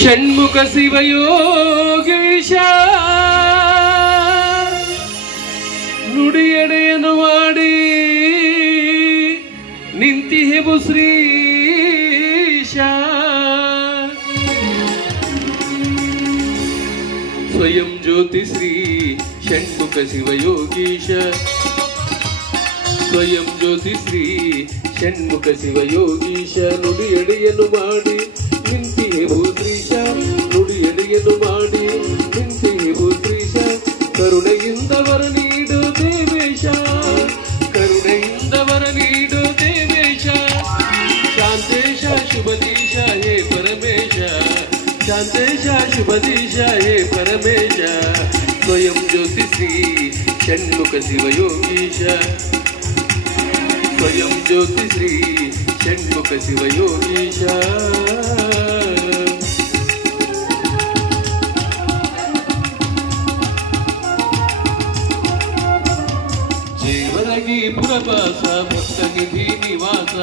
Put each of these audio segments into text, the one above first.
ಷಣ್ಮುಖ ಶಿವಯೋಗೀಶ ನುಡಿಯಡೆಯನ್ನು ಮಾಡಿ ನಿಂತಿಹೆವು ಶ್ರೀಶ ಸ್ವಯಂ ಜ್ಯೋತಿ ಶ್ರೀ ಷಣ್ಮುಖ ಶಿವಯೋಗೀಶ ಸ್ವಯಂ ಜ್ಯೋತಿ ಶ್ರೀ ಷಣ್ಮುಖ ಶಿವಯೋಗೀಶ ನುಡಿಯಡೆಯನ್ನು ಮಾಡಿ ನಿಂತಿಹೆವು ಶ್ರೀಶ ನುಡಿಯಡೆಯನ್ನು ಮಾಡಿ ನಿಂತಿಹೆವು ಶ್ರೀಶ ಕರುಣೆಯಿಂದ ವರ ನೀಡು ದೇವೇಶ ಕರುಣೆಯಿಂದ ವರ ನೀಡು ದೇವೇಶ ಶಾಂತೇಶ ಶುಭದೀಶ ಹೇ ಪರಮೇಶ ಶಾಂತೇಶ ಶುಭದೀಶ ಹೇ ಪರಮೇಶ ಸ್ವಯಂ ಜ್ಯೋತಿ ಶ್ರೀ ಷಣ್ಮುಖ ಶಿವಯೋಗೀಶ ಸ್ವಯಂ ಜ್ಯೋತಿ ಶ್ರೀ ಷಣ್ಮುಖ ಶಿವಯೋಗೀಶ ಜೇವರಗಿ ಪುರವಾಸ ಭಕ್ತ ನಿಧಿ ನಿವಾಸ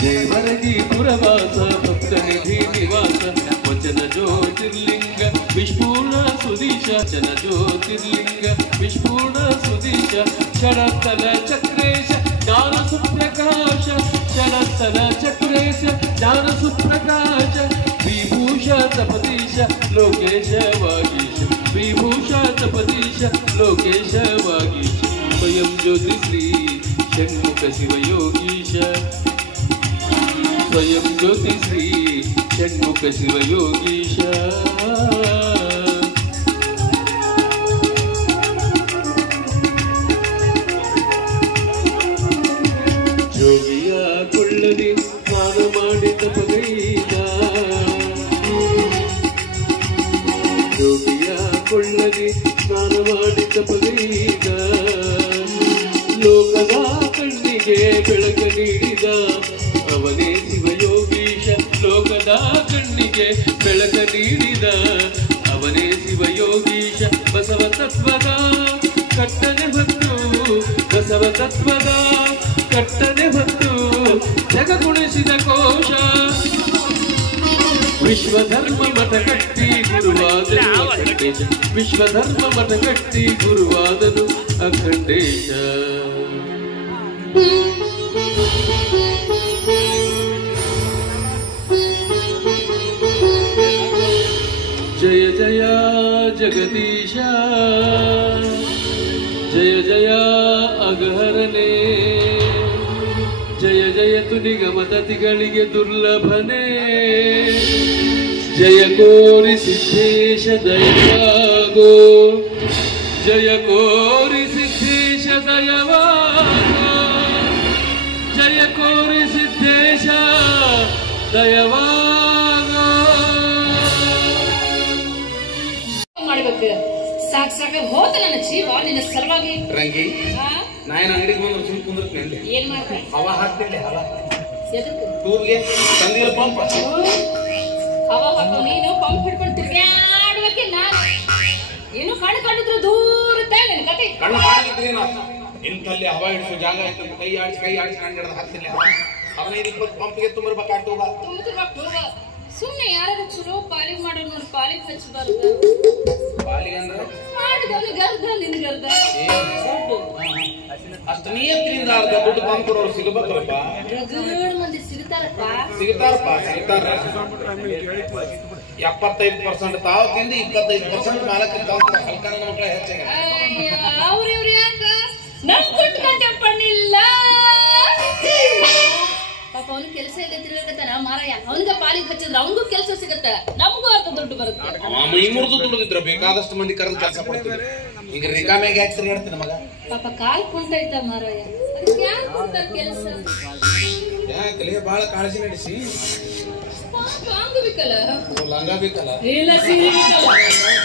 ಜೇವರಗಿ ಪುರವಾಸ ಭಕ್ತ ನಿಧಿ ನಿವಾಸ ವಚನ ಜ್ಯೋತಿರ್ಲಿಂಗ ವಿಷ್ಣುನ ಸುದೀಶ ಜನ ಜ್ಯೋತಿರ್ಲಿಂಗ ವಿಷ್ಣುನ ಸುದೀಶ ಷಡಸ್ಥಲ ಚಕ್ರೇಶ ಜ್ಞಾನ ಸುಪ್ರಕಾಶ ಷಡಸ್ಥಲ ಚಕ್ರೇಶ ಜ್ಞಾನ ಸುಪ್ರಕಾಶ ವಿಭೂಷ ತಪದೀಶ ಲೋಕೇಶ ವಾಗೀಶ ವಿಭೂಷ ತಪದೀಶ ಲೋಕೇಶ ವಾಗೀಶ ಸ್ವಯಂ ಜ್ಯೋತಿ ಶ್ರೀ ಷಣ್ಮುಖ ಶಿವಯೋಗೀಶ ಸ್ವಯಂ ಜ್ಯೋತಿ ಶ್ರೀ ಷಣ್ಮುಖ ಶಿವಯೋಗೀಶ ಜೋಗಿಯ ಕೊಳ್ಳದೆ ಸ್ನಾನ ಮಾಡಿದ ಪಗೈದ ಜೋಗಿಯ ಕೊಳ್ಳದೆ ಸ್ನಾನ ಮಾಡಿದ ಪಗೈದ ಲೋಕದ ಕಣ್ಣಿಗೆ ಬೆಳಕ ನೀಡಿದ ಅವನೇ ಶಿವಯೋಗೀಶ ಲೋಕದ ಕಣ್ಣಿಗೆ ಬೆಳಕ ನೀಡಿದ ಅವನೇ ಶಿವಯೋಗೀಶ ಬಸವ ತತ್ವದ ಕಟ್ಟನೆ ಹೊತ್ತು ಬಸವ ತತ್ವದ ಕಟ್ಟನೆ ಹೊತ್ತು ಜಗಗುಣಿಸಿದ ಕೋಶ ವಿಶ್ವಧರ್ಮ ಮಠ ಕಟ್ಟಿ ಗುರುವಾದನು ಅಖಂಡೇಶ ವಿಶ್ವಧರ್ಮ ಮಠ ಕಟ್ಟಿ ಗುರುವಾದನು ಅಖಂಡೇಶ ಜಯ ಜಯ ಜಗದೀಶ ಜಯ ಜಯ ಅಗಹರನೆ ಜಯ ಜಯ ತು ನಿಗಮತತಿಗಳಿಗೆ ದುರ್ಲಭನೆ ಜಯ ಕೋರಿ ಸಿದ್ಧೇಶ ದಯವಾಗೋ ಜಯ ಕೋರಿ ಸಿದ್ಧೇಶ ದಯವಾಗೋ ಜಯ ಕೋರಿ ಸಿದ್ಧೇಶ ದಯವಾಗೋ ಮಾಡ್ಬೇಕು ಸಾಕ್ ಸಾಕ ಹೋತ ನನ್ನ ಜೀವ ನಿನ್ನ ಸಲುವಾಗಿ ರಂಗಿ ನಾಯನ ಅಂಗಡಿಗೆ ಬಂದ್ರೆ ಸುಮ್ ಕುಂದಿರ್ತೀನಿ ಏನ್ ಮಾಡ್ತೀನಿ ಹವಾ ಹಾಕ್ತಿರ್ಲಿ ಹವಾ ಎದಕ್ಕೆ ಟೂರ್ಗೆ ತಂದಿಲ್ಲ ಪಂಪ್ ಹವಾ ಹಾಕೋ ನೀನು ಪಂಪ್ ಹಿಡ್ಕೊಂಡು ತಿರ್ಗಾಡ್ಬೇಕೆ ನಾನು ಏನು ಕಣ್ಣು ಕಂಡಿದ್ರು ದೂರ ನಿನ್ನ ಕತೆ ಕಣ್ಣು ಕಾಣಿದ್ರಿ ಇಂಥಲ್ಲಿ ಹವಾ ಹಿಡಿಸೋ ಜಾಗ ಆಯ್ತು ಕೈ ಆಡಿಸಿ ಕಂಡಿಡ್ದು ಹಾಕ್ತಿಲ್ಲ 15-20 ಪಂಪ್ಗೆ ತುಂಬಿರ್ಬೇಕಾಗ್ತದ ಸುಮ್ನೆ ಯಾರು ಚಲೋ ಪಾಲಿಗೆ ಮಾಡೋ ನೋಡಿ ಪಾಲಿಗೆ ಹಚ್ಚಬಾರ್ದು ಪಾಲಿಗೆ ಅಂದ್ರೆ ಮಾಡಿದವನು ಗರ್ದ ನಿನ್ ಗರ್ದ ಅಷ್ಟು ನಿಯತ್ತಿನಿಂದ ಅರ್ಧ ದುಡ್ಡು ಪಂಪ್ ಕೊಡೋರು ಸಿಗಬೇಕಲ್ಲಪ್ಪ ರಗಡ್ ಮಂದಿ ಸಿಗ್ತಾರಪ್ಪ ಸಿಗ್ತಾರ 75% ತಾವು ತಿಂದು 25% ಮಾಲಕರಿಗೆ ತಾವು ಸರ್ಕಾರ ಮಕ್ಕಳ ಹೆಚ್ಚಾಗ ಅವ್ರ ಇವ್ರು ಯಾಕ ನಮ್ ಕೊಟ್ಟು ಗಂಟೆ ಪಣ್ಣಿಲ್ಲ ಪಾಪ ಅವನು ಕೆಲಸ ಇಲ್ಲ ತಿರ್ಗಕತ್ತಾನ ಮಾರಾಯ ಅವನಿಗ ಪಾಲಿಗೆ ಹಚ್ಚಿದ್ರ ಅವನಿಗೂ ಕೆಲಸ ಸಿಗತ್ತ ನಮಗೂ ಅರ್ಧ ದುಡ್ಡು ಬರುತ್ತೆ ಮೈ ಮುರಿದು ದುಡಿದಿದ್ರ ಬೇಕಾದಷ್ಟು ಮಂದಿ ಕರೆದು ಕೆಲಸ ಕೊಡ್ತಿದ್ರು ಈಗ ರಿಕಾಮೆಗೆ ಹಾಕ್ತೀನಿ ಹೇಳ್ತೀನಿ ಮಗ ಪಾಪ ಕಾಲ್ ಕುಂಟೈತ ಮಾರಾಯ ಅದಕ್ಕೆ ಯಾಕೆ ಕೊಡ್ತಾರ ಕೆಲಸ ಯಾಕಲೇ ಬಹಳ ಕಾಳಜಿ ನಡೆಸಿ ಹಂಗ ಬೇಕಲ್ಲ ಲಂಗ ಬೇಕಲ್ಲ ಇಲ್ಲ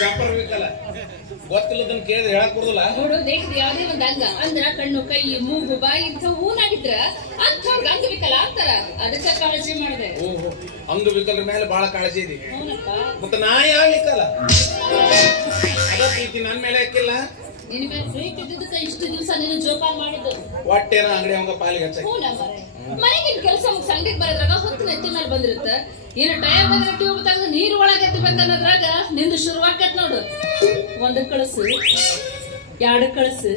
ಜಾಪರ್ ಬೇಕಲ್ಲ ಗೊತ್ತಿಲ್ಲದನ್ನ ಕೇಳಿದ್ರೆ ಹೇಳಕ್ ಕೊಡುದಿಲ್ಲ ನೋಡು ದೇಶದ ಯಾವ್ದೇ ಒಂದ್ ಅಂಗ ಅಂದ್ರ ಕಣ್ಣು ಕೈ ಮೂಗು ಬಾಯಿ ಇಂಥ ಹೂನಾಗಿದ್ರ ಅಂಥವ್ರಿಗೆ ಅಂಗ ಬೇಕಲ್ಲ ಅಂತಾರ ಅದಕ್ಕೆ ಕಾಳಜಿ ಮಾಡಿದೆ ಓಹೋ ಅಂಗ ಬೇಕಲ್ರ ಮೇಲೆ ಬಹಳ ಕಾಳಜಿ ಇದೆ ಹೌನಪ್ಪ ಮತ್ತೆ ನಾ ಯಾವ್ಲಿಕ್ಕಲ್ಲ ಅದ ಪ್ರೀತಿ ನನ್ ಮೇಲೆ ಹಾಕಿಲ್ಲ ನಿನ್ ಮೇಲೆ ಪ್ರೀತಿ ಇದ್ದಿದ್ದಕ್ಕ ಇಷ್ಟು ದಿವಸ ನೀನು ಜೋಪಾನ ಮಾಡಿದ್ದು ಹೊಟ್ಟೆನ ಅಂಗಡಿ ಅವಂಗ ಪಾಲಿಗೆ ಹಚ್ಚ ಹೂನ ಮಾರಾಯ ಮನೆಗಿನ ಕೆಲಸ ಮುಗಿಸ್ ಅಂಗಡಿಗೆ ಬರೋದ್ರಾಗ ಹೊತ್ತು ನೆತ್ತಿ ಮೇಲೆ ಬಂದಿರುತ್ತ ಏನು ಟೈರ್ ಬಂದ್ರೆ ಟ್ಯೂಬ್ ತೆಗೆದು ನೀರು ಒಳಗೆ ಎತ್ತಬೇಕನ್ನೋದ್ರಾಗ ನಿಂದು ಶುರುವಾಕತ್ ನೋಡು. ಒಂದು ಕಳಸು, ಎರಡು ಕಳಸು,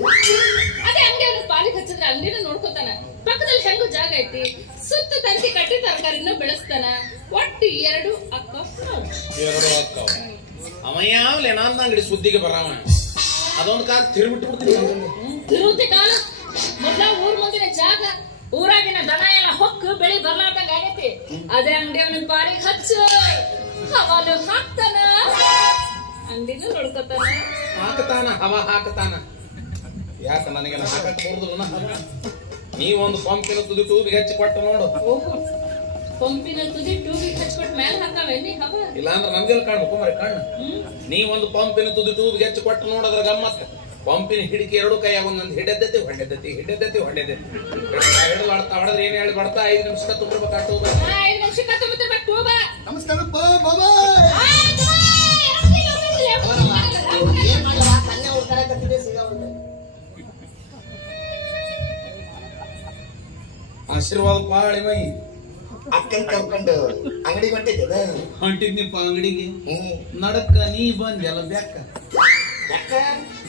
ಅದೇ ಅಂಗಡಿ ಅವ್ರ ಪಾಲಿಗೆ ಹಚ್ಚಿದ್ರೆ ಅಂಗಡಿನ ನೋಡ್ಕೋತಾನ. ಪಕ್ಕದಲ್ಲಿ ಹೆಂಗು ಜಾಗ ಐತಿ, ಸುತ್ತ ತಂತಿ ಕಟ್ಟಿ ತರಕಾರಿನ ಬೆಳೆಸ್ತಾನ. ಒಟ್ಟು 2 ಅಕ್ಕ ಅವ ಯಾವ್ಲೆ ನನ್ನ ಅಂಗಡಿ ಸುದ್ದಿಗೆ ಬರವ ಅದೊಂದು ಕಾಲ ತಿರುತಿ ಕಾಲ. ಮೊದ್ಲ ಊರ್ ಮುಂದಿನ ಜಾಗ, ಊರಾಗಿನ ದನ ಎಲ್ಲ ಹೊಕ್ಕು ಬೆಳಿ ಬರ್ಲಾರ್ದಂಗ ಆಗೈತಿ. ಅದೇ ಅಂಗಡಿ ಅವನ ಪಾಲಿಗೆ ಹಚ್ಚು, ಹವಾಲು ಹಾಕ್ತಾನ, ಅಂಗಡಿನ ನೋಡ್ಕೋತಾನ. ಹಾಕತಾನ ಹವ ಹಾಕತಾನ. ಯಾಕ ನನಗೆ ಹಾಕಕ್ ಬರುದಿಲ್ಲ. ನೀವೊಂದು ಪಂಪಿನ ತುದಿ ಟೂಬಿಗೆ ಹಚ್ಚಿ ಕೊಟ್ಟು ನೋಡು. ಪಂಪಿನ ತುದಿ ಟೂಬಿಗೆ ಹಚ್ಕೊಟ್ ಮೇಲೆ ಹಾಕಾವೇನಿ ಹವ? ಇಲ್ಲ ಅಂದ್ರೆ ನಮ್ಗೆಲ್ಲ ಕಾಣ್ಬೇಕು ಮರಿ ಕಣ್ಣು. ನೀವೊಂದು ಪಂಪಿನ ತುದಿ ಟೂಬಿಗೆ ಹಚ್ಚಿ ಕೊಟ್ಟು ನೋಡೋದ್ರ ಗಮ್ಮತ್. ಪಂಪಿನ ಹಿಡಿಕೆ 2 ಕೈಯಾಗ ಒಂದೊಂದು ಹಿಡ್ದತಿ ಹೊಡೆದತಿ ಹಿಡಿದ್ರೆ ಏನ್ ಹೇಳಿ ಬರ್ತಾ 5 ನಿಮಿಷ ತುಂಬಿರ್ಬೇಕಾಗ್ತದ. 5 ನಿಮಿಷಕ್ಕೆ ತುಂಬಿರ್ಬೇಕು ಟೂಬ. ನಮಸ್ಕಾರ ಆಶೀರ್ವಾದ ಪಾಳಿ ಮೈ ಅಕ್ಕನ್ ಕರ್ಕೊಂಡು ಅಂಗಡಿ ಹೊಂಟಿದ್ದ ಹೊಂಟಿದ್ನಿಪ್ಪ ಅಂಗಡಿಗೆ. ನಡಕ್ಕ ನೀ ಬಂದೆಲ್ಲ ಬೆಕ್ಕ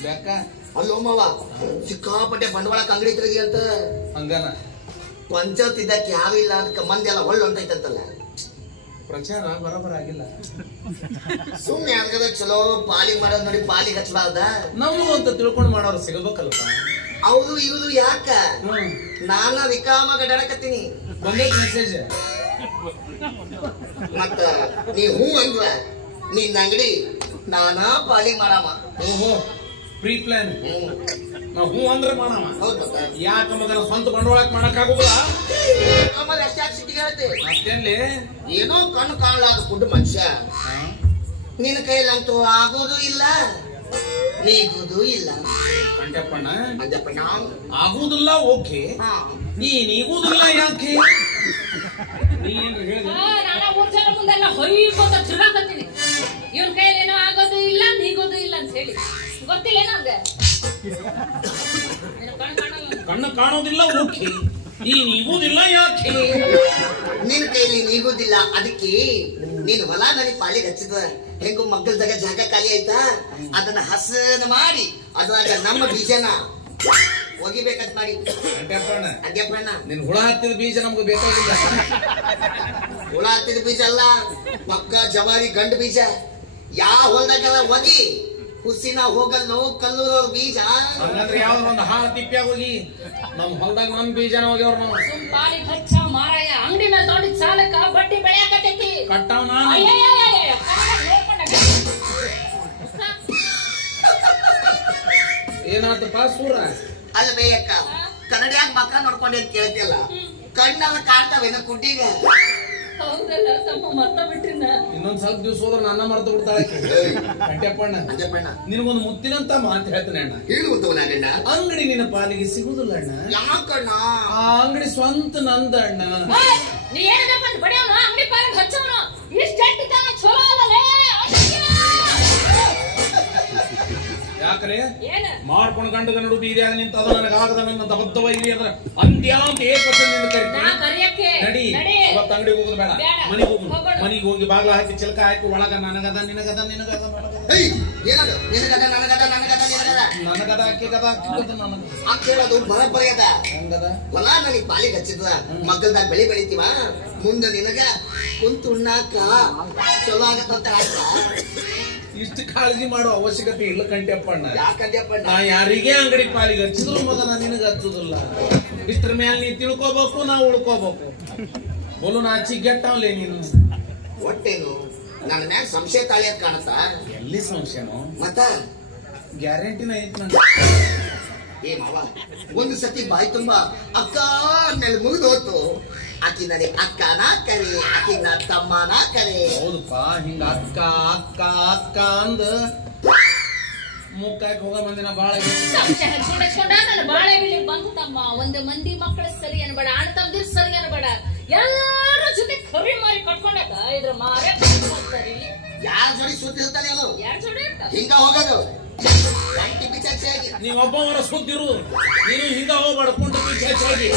ಬೆಕ್ಕ ಅಲ್ಲೋ ಮಾವ, ಸಿಕ್ಕಾಪಟ್ಟೆ ಬಂಡವಾಳಕ್ಕೆ ಅಂಗಡಿ ತೆಗಿ ಅಂತ ಹಂಗನ ಪಂಚಾಯತ್ ಇದ್ದಕ್ಕೆ ಯಾವಿಲ್ಲ ಅದಕ್ಕೆ ಮಂದಿ ಎಲ್ಲ ಒಳ್ಳೆ ಹೊಂಟೈತಂತಲ್ಲ. ಪ್ರಚಾರ ಬರೋಬರ ಆಗಿಲ್ಲ. ಸುಮ್ನೆ ಆಗದ ಚಲೋ ಪಾಲಿಗೆ ಮಾಡೋದ್ ನೋಡಿ ಪಾಲಿಗೆ ಹಚ್ಚಬಾರ್ದ. ನಮ್ದು ಅಂತ ತಿಳ್ಕೊಂಡು ಮಾಡೋರು ಸಿಗಬೇಕಲ್ಪ. ಹೌದು ಇವ್ದು ಯಾಕ ನಾನ ವಿಕಾಮ ಗಡಕತ್ತೀನಿ ಬಂದೈತ್ ಮೆಸೇಜ್. ಮತ್ತ ನೀ ಹೂ ಅಂದ್ರ ನಿನ್ನ ಅಂಗಡಿ ನಾನಾ ಪಾಲಿಗೆ ಮಾಡಾಮ. ಓಹೋ ಪ್ರೀ ಪ್ಲಾನ್. ನಾವು ಹೂ ಅಂದ್ರೆ ಮಾಡಾಮ. ಹೌದು ಯಾಕ ಮಗನ ಸ್ವಂತ ಬಂಡವಾಳಕ್ಕೆ ಮಾಡಕ್ ಆಗುದಿಲ್ಲ. ಆಮೇಲೆ ಅಷ್ಟಾಗಿ ಸಿಟ್ಟಿಗೆ ಹೇಳ್ತೆ ಅಷ್ಟೇನ್ಲಿ ಏನೋ ಕಣ್ಣು ಕಾಣಲಾದ ಫುಡ್ ಮನುಷ್ಯ. ನಿನ್ನ ಕೈಲಂತೂ ಆಗೋದು ಇಲ್ಲ, ನೀಗುದು ಇಲ್ಲ. ಕಂಟಪ್ಪಣ್ಣ ಅಂಜಪ್ಪಣ್ಣ ಆಗುದಿಲ್ಲ ಓಕೆ, ನೀಗುದಿಲ್ಲ ಯಾಕೆ? ನಾನು 3 ಜನ ಮುಂದೆಲ್ಲ ಹೊಯ್ಕೋತ ತಿರ್ಗಾಕತ್ತೀನಿ. ಇವನ್ ಕೈಲೇನೋ ಆಗೋದು ಇಲ್ಲ ನೀಗೋದು ಇಲ್ಲ ಅಂತ ಹೇಳಿ ಗೊತ್ತಿಲ್ಲ ನಮ್ಗೆ. ಕಣ್ಣು ಕಾಣೋದಿಲ್ಲ ಓಕೆ, ನೀಗುದಿಲ್ಲ ಯಾಕೆ? ನಿನ್ ಕೈಲಿ ನೀಗುದಿಲ್ಲ, ಅದಕ್ಕೆ ನೀನ್ ಹೊಲ ನನಗೆ ಪಾಲಿಗೆ ಹಚ್ಚಿದ. ಹೆಂಗು ಮಗ್ಗಲ್ದಾಗ ಜಾಗ ಖಾಲಿ ಆಯ್ತಾ, ಅದನ್ನ ಹಸನ ಮಾಡಿ ಅದ್ರಾಗ ನಮ್ಮ ಬೀಜನ ಒಗಿಬೇಕಂತ ಮಾಡಿ. ಅಡ್ಯಪ್ಪಣ್ಣ ನಿನ್ ಹುಳ ಹತ್ತಿದ ಬೀಜ ನಮ್ಗೆ ಬೇಕಾಗಿಲ್ಲ. ಹುಳ ಹತ್ತಿದ ಬೀಜ ಅಲ್ಲ, ಪಕ್ಕ ಜವಾರಿ ಗಂಡು ಬೀಜ. ಯಾವ ಹೊಲದಾಗ ಒಗಿ ಹುಸಿನ ಹೋಗಲ್ಲು ಕಲ್ಲೂರವ್ರ ಬೀಜ. ಹಂಗಂದ್ರೆ ಯಾವ್ದು ಒಂದು ಹಾಳು ತಿಪ್ಪಿಯಾಗ ಹೋಗಿ ನಮ್ ಹೊಲದಾಗ ನಮ್ ಬೀಜನ ಹೋಗ್ಯವ್ರ ನಾವು. ಪಾಲಿಗೆ ಹಚ್ಚ ಮಾರಾಯ, ಅಂಗಡಿ ಮೇಲೆ ತಗೊಂಡಿದ್ ಸಾಲಕ್ಕ ಬಡ್ಡಿ ಬೆಳೆಯಾಕತೈತಿ. ಕಟ್ಟಾವ್ ನಾನು ಏನಾತಪ್ಪ ಸೂರ? ಅಲ್ಲ ಬೇಯಕ್ಕ, ಕನ್ನಡಿಯಾಗ ಮಕ್ಕ ನೋಡ್ಕೊಂಡೆ ಅಂತ ಕೇಳ್ತಿಲ್ಲ, ಕಣ್ಣೆಲ್ಲ ಕಾಡ್ತಾವೇನ ಕುಟ್ಟಿಗ. ಹೌದಲ್ಲ ತಮ್ಮ ಮರ್ತ ಬಿಟ್ರಿನ. ಇನ್ನೊಂದ್ ಸ್ವಲ್ಪ ದಿವಸ ಹೋದ್ರೆ ನನ್ನ ಮರ್ತು ಬಿಡ್ತಾಳೆ. ಕಂಟೆಪ್ಪಣ್ಣ ನಿನಗೊಂದು ಮುತ್ತಿನಂತ ಮಾತು ಹೇಳ್ತಾನೆ ಅಣ್ಣ. ಹೇಳುವುದವನಾಗಣ್ಣ, ಅಂಗಡಿ ನಿನ್ನ ಪಾಲಿಗೆ ಸಿಗುದಿಲ್ಲ ಅಣ್ಣ. ಯಾಕಣ್ಣ? ಆ ಅಂಗಡಿ ಸ್ವಂತ ನಂದ ಅಣ್ಣ. ನೀ ಏನಪ್ಪ ಬಡಿಯವನು, ಅಂಗಡಿ ಪಾಲಿಗೆ ಹಚ್ಚವನು, ಇಷ್ಟೆಟ್ಟು ತಾನ ಚಲೋ ಅಲ್ಲಲೇ. ಯಾಕಲೇ ಏನ ಮಾಡ್ಕೊಂಡು ಗಂಡು ಗಂಡು ಬೀದಿಯಾಗ ನಿಂತ ಅದು ನನಗೆ ಆಗದ ನನ್ನ ಬದ್ಧವಾಗಿ ಅಂದ್ರೆ ಅಂದ್ಯಾ ಅಂತ ನಡಿ. ಇವತ್ತು ಅಂಗಡಿಗೆ ಹೋಗುದು ಬೇಡ, ಮನೆಗೆ ಹೋಗುದು. ಮನೆಗೆ ಹೋಗಿ ಬಾಗ್ಲ ಹಾಕಿ ಚಿಲಕ ಹಾಕಿ ಒಳಗ ನನಗದ ನಿನಗದ ನಿನಗದ ನನಗದ ಅಕ್ಕಿ ಕದ ಹೇಳೋದು ಬರಬರಿ ಅದ. ಹೊಲ ನನಗೆ ಪಾಲಿಗೆ ಹಚ್ಚಿದ, ಮಗ್ಗಲ್ದಾಗ ಬೆಳಿ ಬೆಳಿತೀವ, ಮುಂದೆ ನಿನಗ ಕುಂತು ಉಣ್ಣಾಕ ಚಲೋ ಆಗತ್ತ. ಇಷ್ಟು ಕಾಳಜಿ ಮಾಡೋ ಅವಶ್ಯಕತೆ ಇಲ್ಲ ಕಂಟೆಪ್ಪಣ್ಣ. ಯಾಕಂದ್ಯಪ್ಪಣ್ಣ? ನಾ ಯಾರಿಗೆ ಅಂಗಡಿ ಪಾಲಿಗೆ ಹಚ್ಚಿದ್ರು ಮಗನ ನಿನಗ ಹಚ್ಚುದಿಲ್ಲ. ಇಷ್ಟ್ರ ಮೇಲೆ ನೀ ತಿಳ್ಕೋಬೇಕು, ನಾವು ಉಳ್ಕೋಬೇಕು. ಬೋಲು ನಾಚಿ ಗೆಟ್ಟವ್ಲೆ ನೀನು. ಒಟ್ಟೇನು ನನ್ನ ಮ್ಯಾಗ ಸಂಶಯ ತಾಳಿ ಅಂತ ಕಾಣತ್ತ? ಎಲ್ಲಿ ಸಂಶಯನೋ ಮತ್ತ ಗ್ಯಾರಂಟಿನ ಐತ್ ನನ್. ಏ ಮಾವ, ಒಂದು ಸತಿ ಬಾಯಿ ತುಂಬಾ ಅಕ್ಕ ಮೇಲೆ ಮುಗಿದೋತು. ಆಕಿ ನನಗೆ ಅಕ್ಕನ ಕರೆ, ಆಕಿ ನನ್ನ ತಮ್ಮನ ಕರೆ. ಹೌದಪ್ಪ, ಹಿಂಗ ಅಕ್ಕ ಅಕ್ಕ ಅಕ್ಕ ಅಂದ ಮುಕ್ಕಾಕ್ ಹೋಗ ಮಂದಿನ ಬಾಳ ಸಂಶಯ ಹಚ್ಕೊಂಡ ನನ್ನ ಬಾಳೆ ಬಿಳಿ ಬಂತು ತಮ್ಮ. ಒಂದು ಮಂದಿ ಮಕ್ಕಳ ಸರಿ ಅನ್ಬೇಡ, ಅಣ್ಣ ತಮ್ಮದಿರ್ ಸರಿ ಅನ್ಬೇಡ, ಎಲ್ಲರ ಜೊತೆ ಕರಿ ಮಾರಿ ಕಟ್ಕೊಂಡಾಗ ಇದ್ರ ಮಾರೇ ಹೋಗ್ತಾರಿ. ಯಾರ ಜೋಡಿ ಸುತ್ತಿರ್ತಾನೆ ಅದು, ಯಾರ ಜೋಡಿ ಹಿಂಗ ಹೋಗೋದು. ನೀವ್ ಒಬ್ಬವರ ಸುದ್ದಿರು, ನೀನು ಹಿಂಗ ಹೋಗ್ಬಾರ್ದು ಕುಂಟ ಪಿಚಾಚಾಗಿ.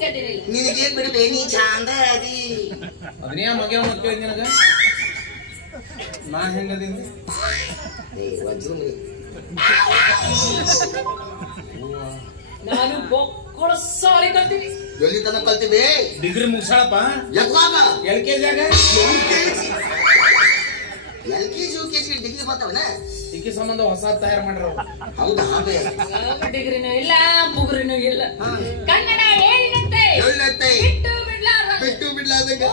ಹಿಂಗದಿನಿಲ್ಲ ನಿನಗೇನ್ ಬಿಡ್ಬೇ ನೀ ಚಂದ ಅದಿ ಅದನ್ನೇ ಮಗ ಕೇಳಿ ನಿನಗ ನಾ ಹೆಂಗದೀನಿ ನಾನು ಬೊಕ್ಕಳ ಸಾಲಿ ಕಲ್ತೀನಿ ಎಲ್ಲಿ ತನಕ ಕಲ್ತೀವಿ ಡಿಗ್ರಿ ಮುಗಿಸಾಳಪ್ಪ ಯಾವಾಗ LKG ಆಗ LKG UKG ಡಿಗ್ರಿ ಬರ್ತಾವನ ಈಕಿ ಸಂಬಂಧ ಹೊಸ ತಯಾರು ಮಾಡ್ರ ಹೌದಾ ಯಾವ ಡಿಗ್ರಿನೂ ಇಲ್ಲ ಬುಗ್ರಿನೂ ಇಲ್ಲ ಕನ್ನಡ ಏನಿರುತ್ತೆ ಹೇಳತ್ತೆ ಬಿಟ್ಟು ಬಿಡ್ಲಾರ್ದಂಗ ಬಿಟ್ಟು ಬಿಡ್ಲಾರ್ದಂಗ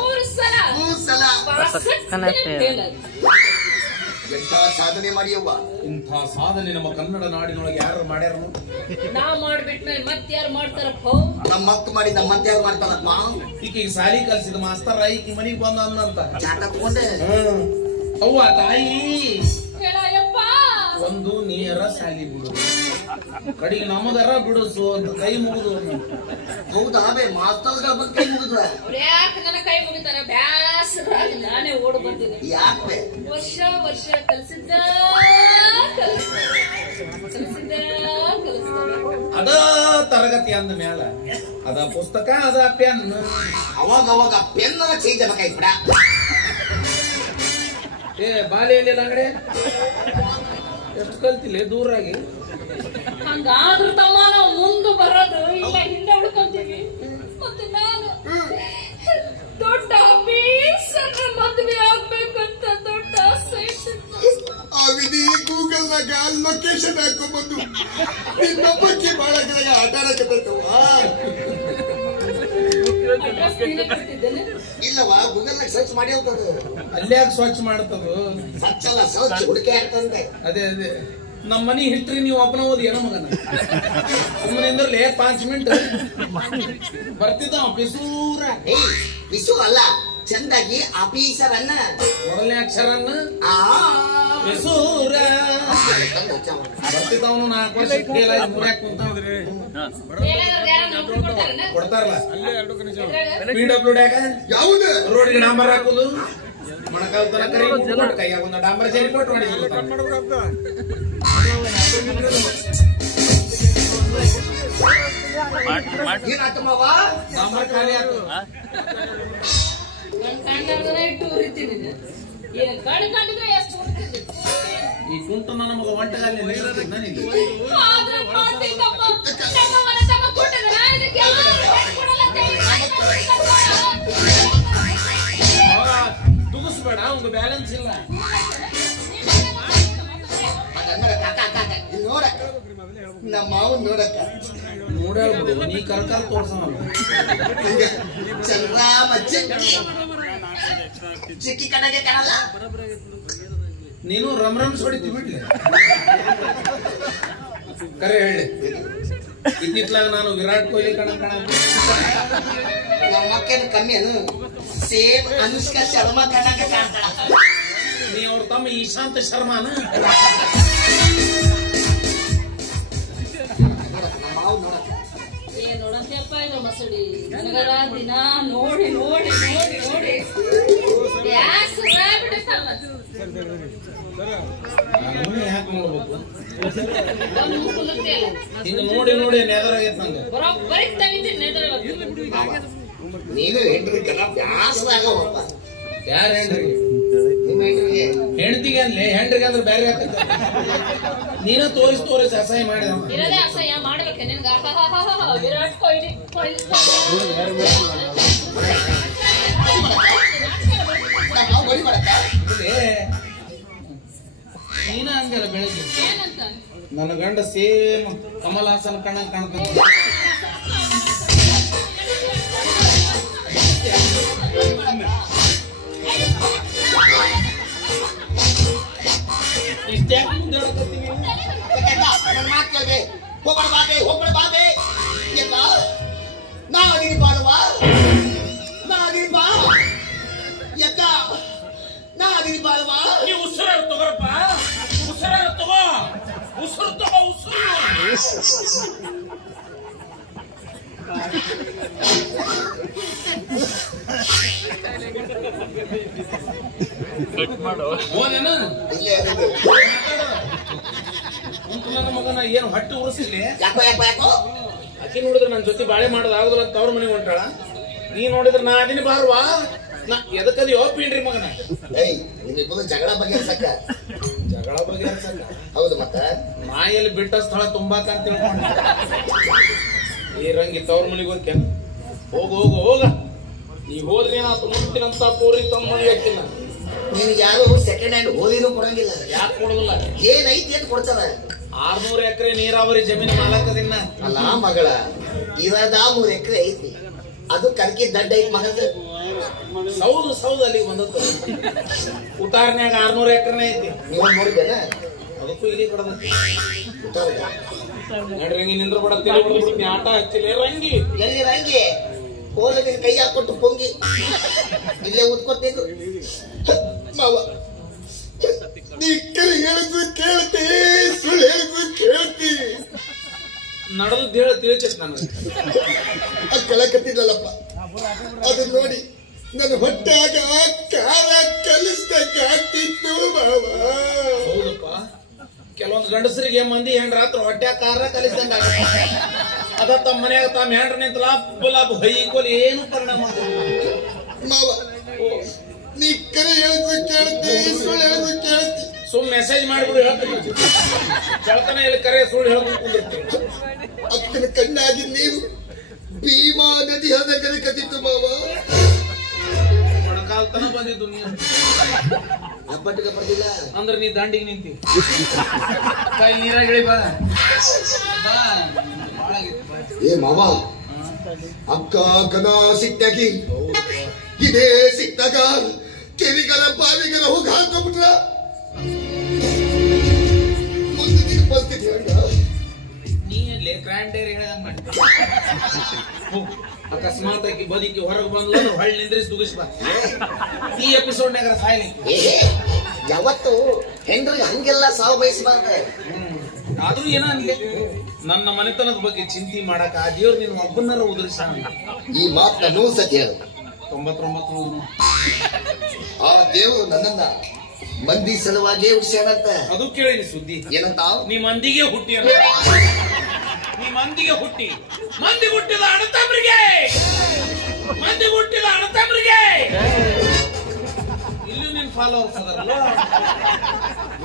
3 ಸಲ ಎಂತ ಸಾಧನೆ ಮಾಡಿಯವ್ವ ಇಂಥ ಸಾಧನೆ ನಮ್ಮ ಕನ್ನಡ ನಾಡಿನೊಳಗೆ ಯಾರು ಮಾಡ್ಯಾರ ನಾ ಮಾಡ್ಬಿಟ್ಮೇಲೆ ಮತ್ತೆ ಯಾರು ಮಾಡ್ತಾರಪ್ಪ ನಮ್ಮ ಮಕ್ಳು ಮಾಡಿ ನಮ್ಮ ಮತ್ತೆ ಯಾರು ಮಾಡ್ತಾರಪ್ಪ ಈಕಿಗೆ ಸಾಲಿ ಕಲ್ಸಿದ ಮಾಸ್ತರ ಈಕಿ ಮನಿಗ್ ಬಂದ ಅನ್ನಂತ ಚಾಟ ತಗೊಂಡೆ ಅವ್ವ ತಾಯಿ ಹೇಳಯ್ಯಪ್ಪ ಒಂದು ನೀರ ಸಾಲಿ ಬಿಡು ಕಡೆಗೆ ನಮಗರ ಬಿಡಿಸು ಅಂತ ಕೈ ಮುಗಿದು ಹೌದಾ ಬೇ ಮಾಸ್ತರ್ಗಳ ಬಗ್ಗೆ ಕೈ ಮುಗಿದ್ರ ಅವ್ರು ಯಾಕೆ ನನ್ನ ಕೈ ಮುಗಿತಾರ ಬ್ಯಾಸರಾಗಿ ನಾನೇ ಓಡ್ ಬಂದಿನಿ ಯಾಕೆ ವರ್ಷ ಕಲ್ಸಿದ್ದ ಅದ ತರಗತಿ ಅಂದ ಮ್ಯಾಲ ಅದ ಪುಸ್ತಕ ಅದ ಪೆನ್ ಅವಾಗ ಪೆನ್ನ ಚೇಂಜ್ ಆಗ್ಬೇಕಾಯ್ತು ಬಿಡ ಏ ಬಾಲಿ ಎಲ್ಲಿಲ್ಲ ಅಂಗಡಿ ಎಷ್ಟು ಕಲ್ತಿಲ್ಲ ದೂರಾಗಿ ಹಂಗಾದ್ರೂ ತಮ್ಮ ನಾವು ಮುಂದೆ ಬರೋದು ಇಲ್ಲ ಹಿಂದೆ ಉಳ್ಕೊಂತೀವಿ ಮತ್ತೆ ನಾನು ದೊಡ್ಡ ಆಫೀಸರ್ ಮದುವೆ ಆಗ್ಬೇಕಂತ ದೊಡ್ಡ ಆಸೆ ಆ ವಿಧಿ ಗೂಗಲ್ ನಾಗ ಲೊಕೇಶನ್ ಹಾಕೊಂಬಂದು ನಿನ್ನ ಬಗ್ಗೆ ಬಹಳ ಜನ ಆಟ ಆಡಕತ್ತವ ಇಲ್ಲವಾ ಗೂಗಲ್ ನಾಗ ಸರ್ಚ್ ಮಾಡಿ ಹೋಗ್ತದ ಅಲ್ಯಾಗ ಸ್ವಚ್ಛ ಮಾಡ್ತದು ಸಚ್ಚಲ್ಲ ಸರ್ಚ್ ಹುಡುಕೆ ಆಗ್ತಂದೆ ಅದೇ ನಮ್ಮ ಮನಿ ಹಿಸ್ಟ್ರಿ ನೀವು ಒಬ್ಬನ ಓದಿ ಏನೋ ಮಗನ ಸುಮ್ಮನಿಂದಲೇ 5 ಮಿನಿಟ್ ಬರ್ತಿದ್ದ ಪಿಸೂರ ವಿಸು ಅಲ್ಲ ಚಂದಾಗಿ ಆಫೀಸರ್ ಅನ್ನ ಮೊದಲನೇ ಅಕ್ಷರನ್ನ ಆ ಪಿಸೂರ ಬರ್ತಿದ್ದವನು 4 ವರ್ಷ ಫೇಲ್ ಆಗಿ ಮೂರ್ಯಾಕ್ ಕುಂತಾವ್ರಿ ಕೊಡ್ತಾರಲ್ಲ PWD ಯಾವುದು ರೋಡ್ಗೆ ಡಾಂಬರ್ ಹಾಕುದು ಮೊಣಕಾಲ ತನಕ ಕರಿ ಕೊಟ್ಟು ಕೈಯಾಗ ಒಂದು ಡಾಂಬರ್ ಸೇರಿ ಕೊಟ್ಟು ಮಾಡಿ ಏನಾತಮ್ಮವ ಡಾಂಬರ್ ಖಾಲಿ ಆಯ್ತು ಇಟ್ಟು ಉರಿತೀನಿ ಏನ್ ಕಂಡಿದ್ರೆ ಎಷ್ಟು ಉರಿತೀನಿ ಈ ಕುಂಟು ನನ್ನ ಮಗ ಒಂಟಗಾಲಿ ನನಗೆ ಆದ್ರೆ ಮಾಡ್ತಿದ್ದಪ್ಪ ನಮ್ಮ ಮನೆ ತಮ್ಮ ಕೊಟ್ಟಿದ್ರೆ ನಾನು ಇದಕ್ಕೆ ಯಾರು ಕೊಡಲ್ಲ ಅಂತ ಹೇಳಿ ತುಗಿಸ್ಬೇಡ ಅವ್ಗ ಬ್ಯಾಲೆನ್ಸ್ ಇಲ್ಲ ನೋಡಕ್ಕ ನಮ್ಮ ಮಾವನ್ ನೋಡಕ್ಕ ನೋಡ್ಯಾಳ್ಬಿಡು ನೀ ಕರ್ಕಲ್ ತೋರ್ಸವ ಚಂದ್ರಾಮ ಚಿಕ್ಕಿ ಕಡೆಗೆ ಕಾಣಲ್ಲ ನೀನು ರಮ್ ಹೊಡಿತಿ ಬಿಡ್ಲಿ ಕರೆ ಹೇಳಿ ಇತ್ತಿತ್ಲಾಗ ನಾನು ವಿರಾಟ್ ಕೊಹ್ಲಿ ಕಣ ನಮ್ಮ ಮಕ್ಕೇನು ಕಮ್ಮಿ ಅನು ಸೇಮ್ ಅನುಷ್ಕಾ ಶರ್ಮಾ ಕಣಕ್ಕೆ ಕಾಣ್ತಾಳ ನೀ ಅವ್ರ ತಮ್ಮ ಇಶಾಂತ್ ಶರ್ಮಾನ ಏನ್ ನೋಡಂತಪ್ಪ ಇದು ಮಸಡಿ ನನಗರ ದಿನ ನೋಡಿ ನೋಡಿ ನೋಡಿ ನೋಡಿ ಬ್ಯಾಸರಾಗ್ಬಿಟ್ಟೈತಲ್ಲ ಯಾಕೆ ನೋಡ್ಬೇಕು ಹಿಂಗ ನೋಡಿ ನೋಡಿ ನೆದರಾಗೈತ್ ನಂಗೆ ಬರೋಬ್ಬರಿ ತೆಗಿತೀನಿ ನೆದರ ನೀನು ಹೆಂಡ್ರಿಗೆಲ್ಲ ಬ್ಯಾಸರಾಗವಪ್ಪ ಯಾರ ಹೆಂಡ್ರಿಗೆ ನಿಮ್ಮ ಹೆಂಡ್ರಿಗೆ ಹೆಂಡತಿಗೆ ಅನ್ಲಿ ಹೆಂಡ್ರಿಗೆ ಅಂದ್ರೆ ಬೇರೆ ಆಗ್ತೈತೆ ನೀನ ತೋರಿಸಿ ಅಸಹ್ಯ ಮಾಡಿದ ಇರೋದೇ ಅಸಹ್ಯ ಮಾಡ್ಬೇಕೆ ನಿನ್ಗ ವಿರಾಟ್ ಕೊಹ್ಲಿ ನಾವು ಬರಿ ಮಾಡಕ್ಕ ನೀನ ಹಂಗಲ್ಲ ಬೆಳಗ್ಗೆ ಏನಂತ ನನ್ನ ಗಂಡ ಸೇಮ್ ಕಮಲ್ ಹಾಸನ್ ಕಣ್ಣ ಕಾಣ್ತದೆ ಇಷ್ಟ್ಯಾಕೆ ಮುಂದೆ ಹೇಳ್ಕೊತೀನಿ ನನ್ನ ಮಾತು ಕೇಳ್ದೆ ಹೋಗ್ಬೇಡ ಬಾಬೆ ಯಾಕ ನಾ ಅದೀನಿ ಬಾಳವಾ ನಾ ಅದೀನಿ ಬಾ ಯಾಕ ನಾ ಅದೀನಿ ಬಾಳವಾ ನೀವು ಉಸಿರ ತಗೋರಪ್ಪ ಉಸಿರ ತಗೋ ಉಸಿರು ಹೋದೇನ ಇಲ್ಲೇ ಅದೀನಿ. ನನ್ನ ಮಗನ ಏನು ಹೊಟ್ಟೆ ಉರಿಸಿಲ್ಲ ಯಾಕೋ ಆಕಿ ನೋಡಿದ್ರೆ ನನ್ನ ಜೊತೆ ಬಾಳೆ ಮಾಡೋದು ಆಗುದಿಲ್ಲ ಅಂತ ಅವ್ರ ಮನೆಗೆ ಹೊಂಟಾಳ. ನೀ ನೋಡಿದ್ರೆ ನಾ ಅದನ್ನ ಬಾರ್ವಾ ನಾ ಎದಕ್ಕದಿ ಪೀಣ್ರಿ ಮಗನ. ನಿಮ್ಮಿಬ್ಬರು ಜಗಳ ಬಗೆಹರ್ಸಕ್ಕ. ಜಗಳ ಬಗೆಹರ್ಸಲ್ಲ. ಹೌದು ಮತ್ತ ನಾ ಎಲ್ಲಿ ಬಿಟ್ಟ ಸ್ಥಳ ತುಂಬಾಕ ಅಂತ ತಿಳ್ಕೊಂಡ. ಈ ರಂಗಿ ತವ್ರ ಮನೆಗೆ ಹೋಗ್ತೇನೆ. ಹೋಗ ಹೋಗ ಹೋಗ. ನೀ ಹೋದ್ರೆ ನಾ ತುಂಬಿನಂತ ಪೂರಿ ತಮ್ಮ ಮನೆಗೆ ಹಾಕಿಲ್ಲ. ನಿನ್ಗೆ ಯಾರು ಸೆಕೆಂಡ್ ಹ್ಯಾಂಡ್ ಹೋಲಿನೂ ಕೊಡಂಗಿಲ್ಲ. ಯಾಕೆ ಕೊಡುದಿಲ್ಲ? ಏನೈತಿ ಅಂತ ಕೊಡ್ತಾರ. 600 ಎಕರೆ ನೀರಾವರಿ ಜಮೀನು ಮಾಲಕದಿನ್ನ. ಅಲ್ಲ ಮಗಳ, ಇವಾಗ 3 ಎಕರೆ ಐತಿ. ಅದು ಕರ್ಕಿ ದಡ್ಡ ಐತಿ ಮಗದ. ಸೌದು ಸೌದು ಅಲ್ಲಿ ಬಂದದ್ದು. ಉತ್ತಾರನ್ಯಾಗ 600 ಎಕರೆನೇ ಐತಿ. ನೀವು ನೋಡಿದ್ದೇನ? ಅದಕ್ಕೂ ಇಲ್ಲಿ ಕಡದ ಉತ್ತಾರದ ನಡ್ರಿ ರಂಗಿ ನಿಂದ್ರ ಬಡ ತಿಳಿ ಬಿಡ್ಬಿಡ್ತೀನಿ. ಆಟ ಹಚ್ಚಿಲ್ಲ ರಂಗಿ. ಎಲ್ಲಿ ರಂಗಿ ಹೋಲ ನಿನ್ ಕೈ ಹಾಕೊಟ್ಟು ಪೊಂಗಿ ಇಲ್ಲೇ ಉದ್ಕೊತಿದ್ದು. ಮಾವ ನೀ ಹೇಳಿದ್ರು ಕೇಳ್ತಿ, ಸುಳ್ಳು ಹೇಳಿದ್ರು ಕೇಳ್ತಿ. ನಡೆದು ಹೇಳ ತಿಳಿಚೈತ್ ನನಗೆ. ಅದು ಕಳಕತ್ತಿಲ್ಲಪ್ಪ. ಅದನ್ನ ನೋಡಿ ನನ್ನ ಹೊಟ್ಟಾಗ ಕಾರ ಕಲಿಸ್ದಾಗ್ತಿತ್ತು ಮಾವ. ಹೌದಪ್ಪ, ಕೆಲವೊಂದು ಗಂಡಸರಿಗೆ ಮಂದಿ ಹೆಂಡ್ರಾತ್ರ ಹೊಟ್ಟೆ ಕಾರ ಕಲಿಸ್ದಂಗ ಅದ ತಮ್ಮ ಮನ್ಯಾಗ ತಮ್ಮ ಹೆಂಡ್ರ ನಿಂತ ಲಾಭ ಹೈಕೋಲಿ ಏನು ಪರಿಣಾಮ ಮಾವ. ನೀ ಕರೆ ಹೇಳಿದ್ರು ಕೇಳ್ತಿ, ಸುಳ್ಳು ಹೇಳಿದ್ರು ಕೇಳ್ತಿ. ಸುಮ್ ಮೆಸೇಜ್ ಮಾಡಿಬಿಡು ಹೇಳ್ತೀನಿ. ಚಳ್ತನ ಇಲ್ಲಿ ಕರೆ ಸುಳ್ಳು ಹೇಳ್ಕೊಂಡಿರ್ತೀನಿ. ಅಕ್ಕನ ಕಣ್ಣಾಗಿ ನೀವು ಭೀಮಾ ನದಿ ಹದ ಕತ್ತಿತ್ತು ಮಾವ. ಮೊಣಕಾಲ್ತನ ಬಂದಿದ್ದು ನೀನು ಅಪ್ಪಟ್ಟಿಗೆ ಬರ್ದಿಲ್ಲ ಅಂದ್ರೆ ನೀ ದಾಂಡಿಗೆ ನಿಂತಿ. ಕೈ ನೀರಾಗ ಇಳಿ ಬಾ. ಏ ಮಾವ, ಅಕ್ಕ ಕನ ಸಿಟ್ಟಾಗಿ ಇದೇ ಸಿಕ್ತಾಗ ಕೆರಿಗರ ಬಾವಿಗರ ಹೋಗಿ ಹಾಕೊಂಡ್ಬಿಟ್ರ. ಮುಂದೆ ನೀರು ಪರಿಸ್ಥಿತಿ ಹೇಳ. ನೀ ಅಲ್ಲಿ ಗ್ರ್ಯಾಂಡ್ ಡೇರಿ ಹೇಳ್ದಂಗ ಮಾಡಿ. ಅಕಸ್ಮಾತ್ ಆಗಿ ಬದುಕಿ ಹೊರಗೆ ಬಂದ್ಲ ಹೊಳ್ಳಿ ನಿಂದ್ರಿಸಿ ದುಗಿಸ್ ಬಾ. ಈ ಎಪಿಸೋಡ್ನಾಗ ಸಾಯ್ಲಿ. ಯಾವತ್ತು ಹೆಂಡ್ರಿಗೆ ಹಂಗೆಲ್ಲ ಸಾವು ಬಯಸಬಾರ್ದ. ಆದ್ರೂ ಏನ ಅನ್ಲಿ, ನನ್ನ ಮನೆತನದ ಬಗ್ಗೆ ಚಿಂತೆ ಮಾಡಕ ಆ ದೇವ್ರು ನೀನು ಒಬ್ಬನಾರ ಉದುರಿಸ. ಈ ಮಾತನ್ನ 100 ಸತಿ ಹೇಳು. 99 ಆ ದೇವ್ರು ನನ್ನನ್ನ ಮಂದಿ ಸಲುವಾಗೇ ಹುಡ್ಸ್ಯಾನಂತ. ಅದು ಕೇಳಿನಿ ಸುದ್ದಿ. ಏನಂತ? ನೀ ಮಂದಿಗೆ ಹುಟ್ಟಿ ಅಂತ. ನೀ ಮಂದಿಗೆ ಹುಟ್ಟಿ, ಮಂದಿ ಹುಟ್ಟಿದ ಅಣ್ಣತಮ್ಮರಿಗೆ, ಮಂದಿ ಹುಟ್ಟಿದ ಅಣ್ಣತಮ್ಮರಿಗೆ ಇಲ್ಲೂ ನಿನ್ ಫಾಲೋವರ್ಸ್ ಅದಾರಲ್ಲ.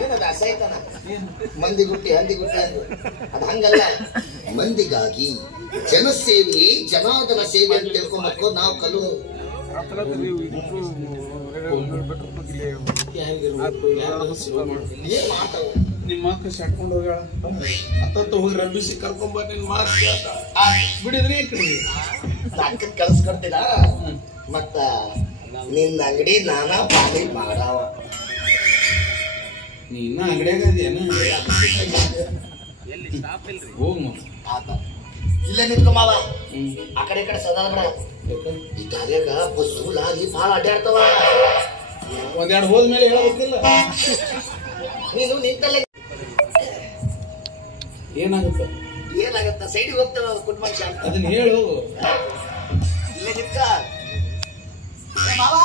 ಏನದ ಅಸೈತನ? ಮಂದಿ ಗುಟ್ಟಿ ಹಂದಿ ಗುಟ್ಟಿ ಅದು ಹಂಗಲ್ಲ. ಮಂದಿಗಾಗಿ ಜನಸೇವೆ, ಜನಾರ್ದನ ಸೇವೆ ಅಂತ ತಿಳ್ಕೊಂಬೇಕು ನಾವು ಕಲ್ಲು. ನಿಮ್ಮ ಅಕ್ಕ ಶಟ್ಕೊಂಡು ಹೋಗ್ಯಾಳ. ಅತ್ತತ್ತು ಹೋಗಿ ರಬ್ಬಿಸಿ ಕರ್ಕೊಂಬ. ನಿನ್ ಮಾತು ಬಿಡಿದ್ರೆ ಅಕ್ಕನ್ ಕಳ್ಸ್ಕೊಡ್ತೀನ. ಮತ್ತ ನಿನ್ನ ಅಂಗಡಿ ನಾನಾ ಪಾಲಿ ಮಾಡಾವ. ನೀ ಇನ್ನ ಅಂಗಡಿಯಾಗ ಅದೇನ? ಹೋಗ್ ಆತ ಇಲ್ಲೇ ನಿಂತ್ಕೊಮಾವ. ಆ ಕಡೆ ಈ ಕಡೆ ಸದಾ ಬಿಡ. ಈ ದಾರ್ಯಾಗ ಬಸ್ಸು ಲಾರಿ ಭಾಳ ಅಡ್ಡಾಡ್ತಾವ. ಒಂದೆರಡು ಹೋದ್ಮೇಲೆ ಹೇಳಬೇಕಿಲ್ಲ. ನೀನು ನಿಂತಲ್ಲ ಏನಾಗುತ್ತೆ? ಏನಾಗತ್ತ? ಸೈಡಿಗೆ ಹೋಗ್ತಾವ ಕುಟುಂಬ ಶಾಂತ. ಅದನ್ನ ಹೇಳು. ಇಲ್ಲೇ ನಿಂತ ಮಾವ.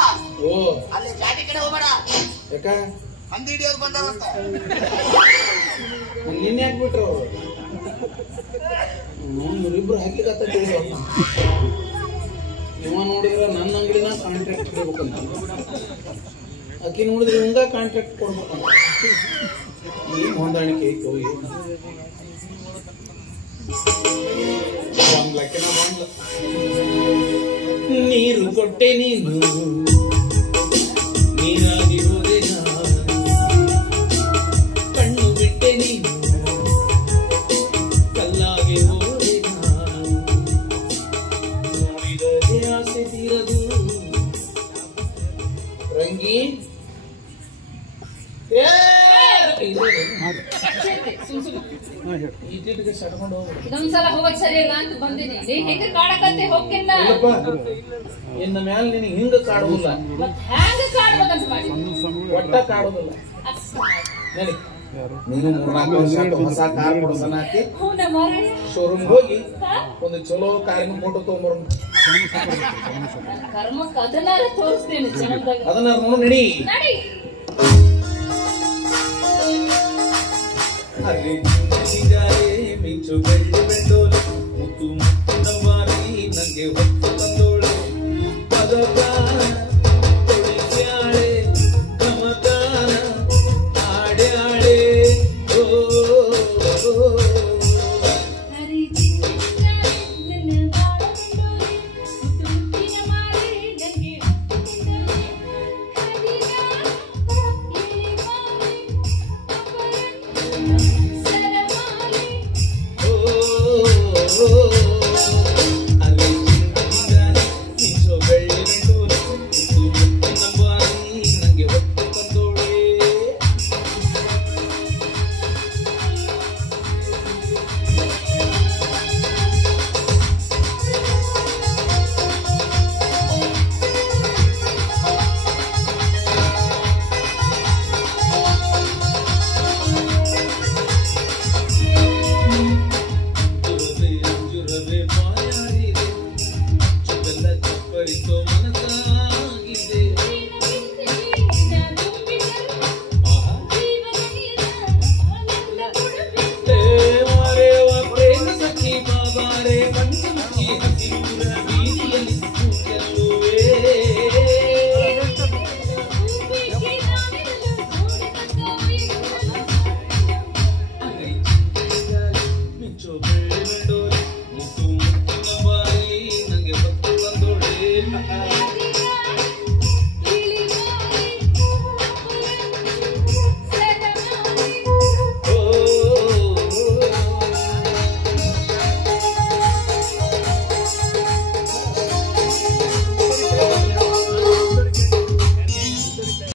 ಓ ಅಲ್ಲಿ ಗಾಡಿ ಕಡೆ ಹೋಗ್ಬೇಡ. ಯಾಕ? ಹಂದಿ ಹಿಡಿಯೋದು ಬಂದಾವಂತ. ನಿನ್ನೆ ಹಾಕ್ಬಿಟ್ರು ಅವರು. ಇವರಿಬ್ರು ಹಾಕಿಕತ್ತ. ಇವ ನೋಡಿದ್ರೆ ನನ್ನ ಅಂಗಡಿನ ಕಾಂಟ್ರಾಕ್ಟ್ ಕೊಡ್ಬೇಕಂತ, ಅಕ್ಕಿ ನೋಡಿದ್ರೆ ಹಿಂಗ ಕಾಂಟ್ರಾಕ್ಟ್ ಕೊಡ್ಬೇಕಂತ. ಏನ್ ಹೊಂದಾಣಿಕೆ ಐತೋ ಬಂದ್ಲಕ್ಕಿನ ಬಂದ್ಲ. ನೀರು ಕೊಟ್ಟೆ ನೀನು, ನೀರಾಗಿ ಹೋದೆ ಕಣ್ಣು ಬಿಟ್ಟೆ ನೀನು, ಕಲ್ಲಾಗಿ ಹೋದೆ ನೋಡಿದರೆ ಆಸೆ ತೀರದು. ರಂಗಿ ಇದೊಂದ್ಸಲ ಹೋಗೋದ್ ಸರಿ ಇಲ್ಲ ಅಂತ ಬಂದಿನಿ. ನೀನ್ ಹೆಂಗ ಕಾಡಕತ್ತೆ ಹೋಗ್ತಿಲ್ಲ. ಇನ್ನ ಮ್ಯಾಲ ನಿನಗೆ ಹಿಂಗ ಕಾಡುದಿಲ್ಲ. ಮತ್ ಹ್ಯಾಂಗ ಕಾಡ್ಬೇಕಂತ ಮಾಡಿ ಒಟ್ಟ ಕಾಡುದಿಲ್ಲ. ನಡಿ ನೀನು 3-4 ವರ್ಷ ಹೊಸ ಕಾರ್ ಕೊಡ್ಸನಾಕಿ ಶೋರೂಮ್ ಹೋಗಿ ಒಂದು ಚಲೋ ಕಾರಿನ ಫೋಟೋ ತಗೊಂಡ್ಬರೋಣ. ಕರ್ಮಕ್ಕೆ ಅದನ್ನಾರ ತೋರಿಸ್ತೀನಿ ಜನದಾಗ. ಅದನ್ನ ನೋಡು ನಡಿ. ಮಿಂಚು ಬೆಳ್ಳಿ ಬೆಂಡೋಲು ಮುತ್ತು Bye.